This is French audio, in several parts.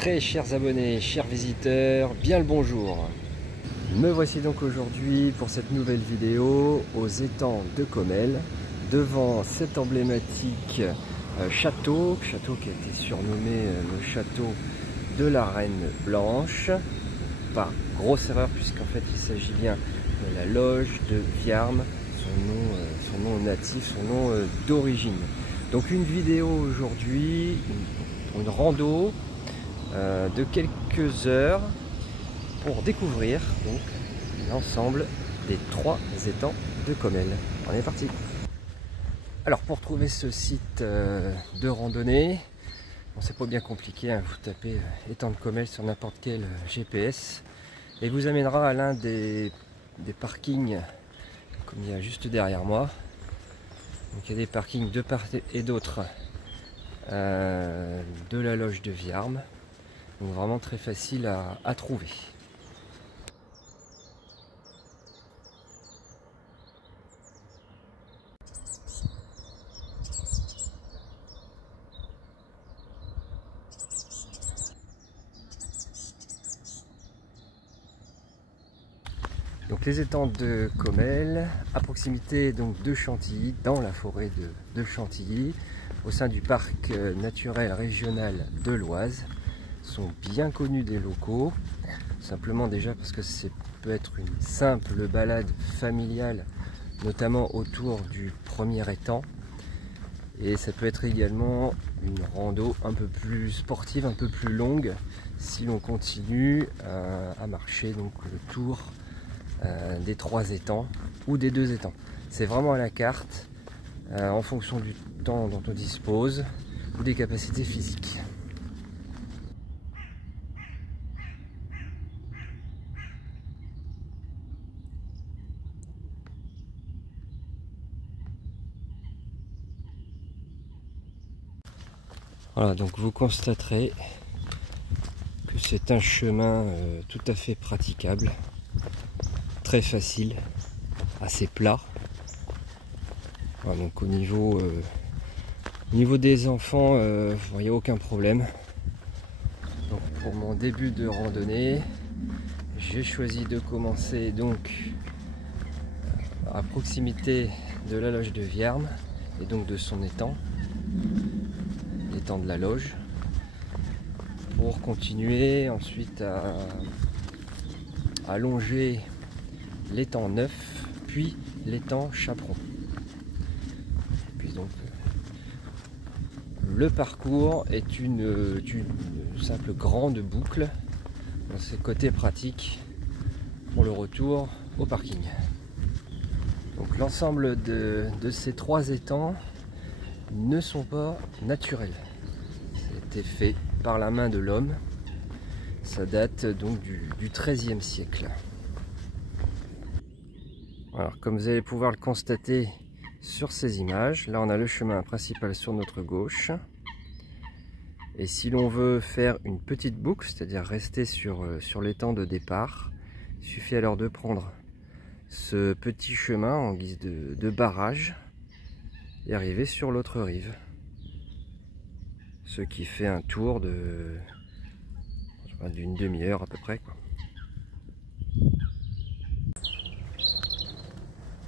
Très chers abonnés, chers visiteurs, bien le bonjour. Me voici donc aujourd'hui pour cette nouvelle vidéo aux étangs de Comelles, devant cet emblématique château qui a été surnommé le château de la Reine Blanche. Par grosse erreur, puisqu'en fait il s'agit bien de la loge de Viarmes, son nom natif, son nom d'origine. Donc une vidéo aujourd'hui, une rando de quelques heures pour découvrir donc l'ensemble des 3 étangs de Comelles. On est parti. Alors pour trouver ce site de randonnée, bon, c'est pas bien compliqué, hein, vous tapez étang de Comelles sur n'importe quel GPS et vous amènera à l'un des parkings comme il y a juste derrière moi. Donc il y a des parkings de part et d'autre de la loge de Viarmes. Donc vraiment très facile à trouver. Donc les étangs de Comelles, à proximité donc de Chantilly, dans la forêt de Chantilly, au sein du parc naturel régional de l'Oise, sont bien connus des locaux, simplement déjà parce que ça peut être une simple balade familiale, notamment autour du premier étang, et ça peut être également une rando un peu plus sportive, un peu plus longue, si l'on continue à marcher donc le tour des 3 étangs ou des 2 étangs. C'est vraiment à la carte, en fonction du temps dont on dispose ou des capacités physiques. Voilà, donc vous constaterez que c'est un chemin tout à fait praticable, très facile, assez plat. Voilà, donc au niveau des enfants, il n'y a aucun problème. Donc pour mon début de randonnée, j'ai choisi de commencer donc à proximité de la loge de Viarmes et donc de son étang, l'étang de la loge, pour continuer ensuite à longer l'étang Neuf, puis l'étang Chaperon. Puis donc le parcours est une simple grande boucle. C'est côté pratique pour le retour au parking. Donc l'ensemble de ces 3 étangs ne sont pas naturels. C'était fait par la main de l'homme. Ça date donc du XIIIe siècle. Alors comme vous allez pouvoir le constater sur ces images, là on a le chemin principal sur notre gauche. Et si l'on veut faire une petite boucle, c'est-à-dire rester sur l'étang de départ, il suffit alors de prendre ce petit chemin en guise de barrage et arriver sur l'autre rive. Ce qui fait un tour d'une demi-heure à peu près, quoi.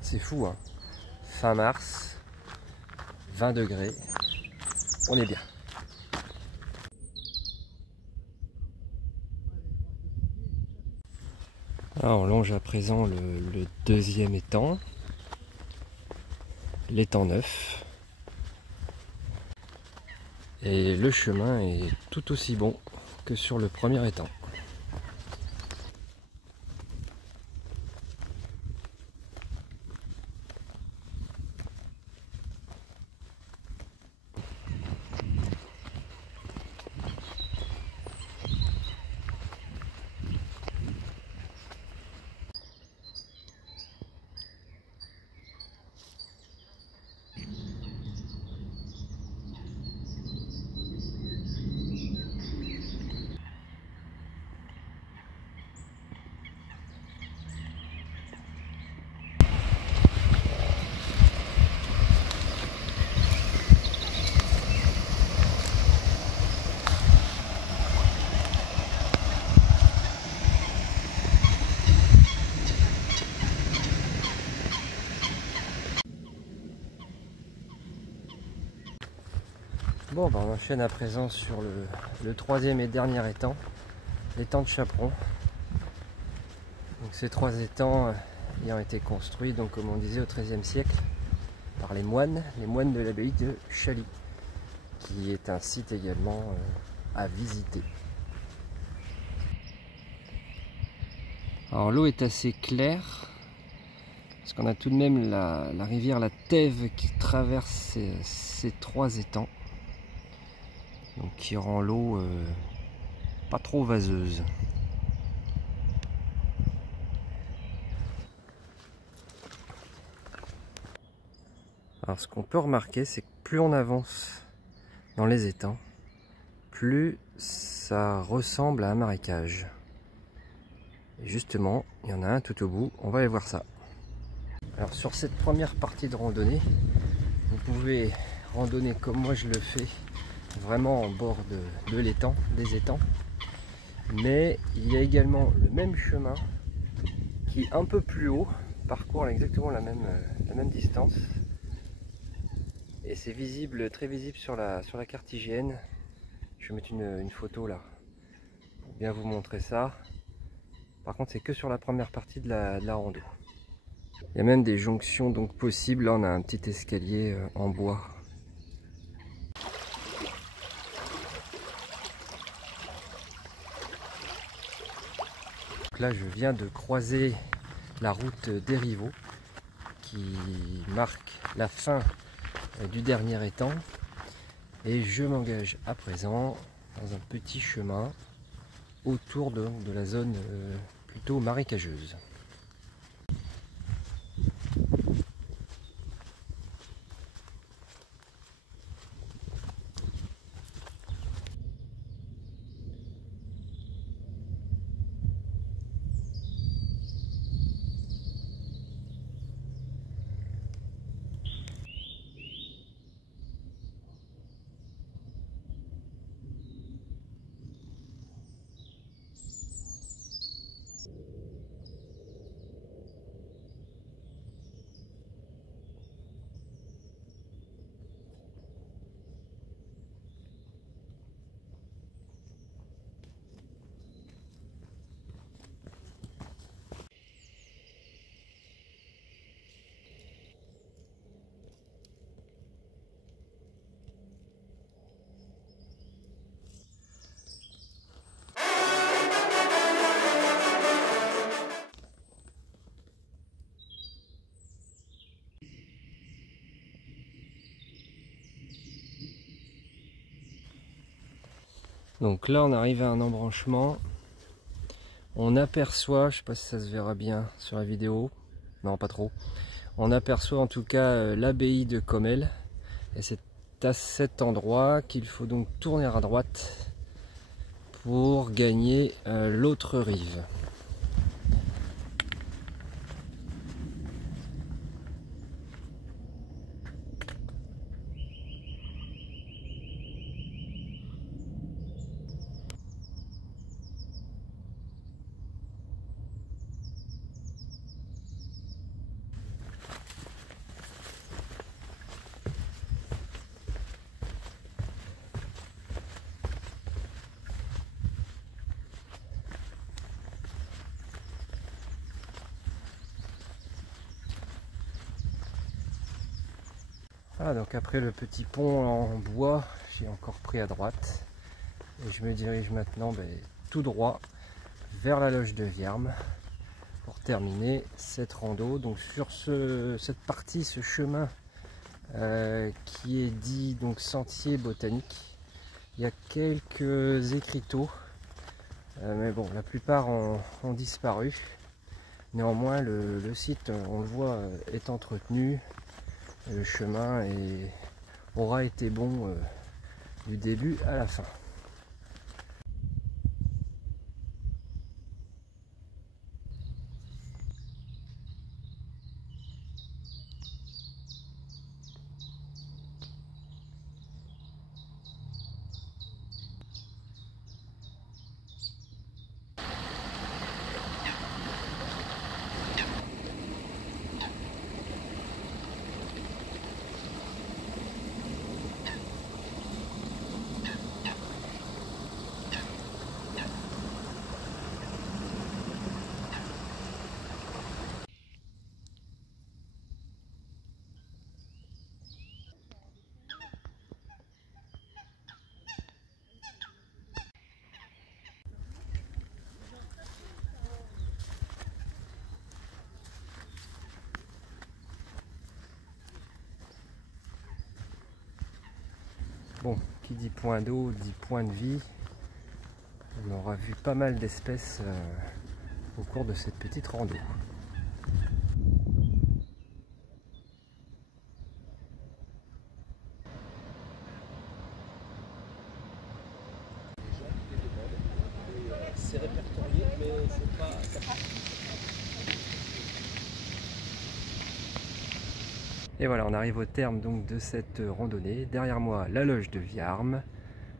C'est fou, hein. Fin mars, 20 degrés, on est bien. Alors, on longe à présent le 2e étang, l'étang Neuf. Et le chemin est tout aussi bon que sur le premier étang. Bon, on enchaîne à présent sur le troisième et dernier étang, l'étang de Chaperon. Donc ces 3 étangs ayant été construits, donc comme on disait, au XIIIe siècle par les moines de l'abbaye de Chaly, qui est un site également à visiter. Alors l'eau est assez claire, parce qu'on a tout de même la rivière la Tève qui traverse ces 3 étangs, donc qui rend l'eau pas trop vaseuse. Alors ce qu'on peut remarquer, c'est que plus on avance dans les étangs, plus ça ressemble à un marécage. Et justement, il y en a un tout au bout, on va aller voir ça. Alors sur cette première partie de randonnée, vous pouvez randonner comme moi je le fais, vraiment en bord de l'étang, des étangs. Mais il y a également le même chemin qui, un peu plus haut, parcourt exactement la même distance. Et c'est visible, très visible sur la carte IGN. Je vais mettre une photo là pour bien vous montrer ça. Par contre, c'est que sur la première partie de la rando. Il y a même des jonctions donc possibles. Là, on a un petit escalier en bois. Donc là, je viens de croiser la route des Rivaux qui marque la fin du dernier étang, et je m'engage à présent dans un petit chemin autour de la zone plutôt marécageuse. Donc là on arrive à un embranchement, on aperçoit, je sais pas si ça se verra bien sur la vidéo, non pas trop, on aperçoit en tout cas l'abbaye de Comelles, et c'est à cet endroit qu'il faut donc tourner à droite pour gagner l'autre rive. Ah, donc après le petit pont en bois, j'ai encore pris à droite et je me dirige maintenant tout droit vers la loge de Vierme pour terminer cette rando. Donc sur cette partie, ce chemin qui est dit donc sentier botanique, il y a quelques écriteaux, mais bon, la plupart ont disparu. Néanmoins le site, on le voit, est entretenu. Le chemin aura été bon du début à la fin. Bon, qui dit point d'eau dit point de vie. On aura vu pas mal d'espèces au cours de cette petite rando. C'est répertorié, mais c'est pas... Et voilà, on arrive au terme donc de cette randonnée. Derrière moi, la loge de Viarmes.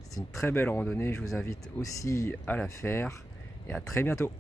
C'est une très belle randonnée, je vous invite aussi à la faire. Et à très bientôt.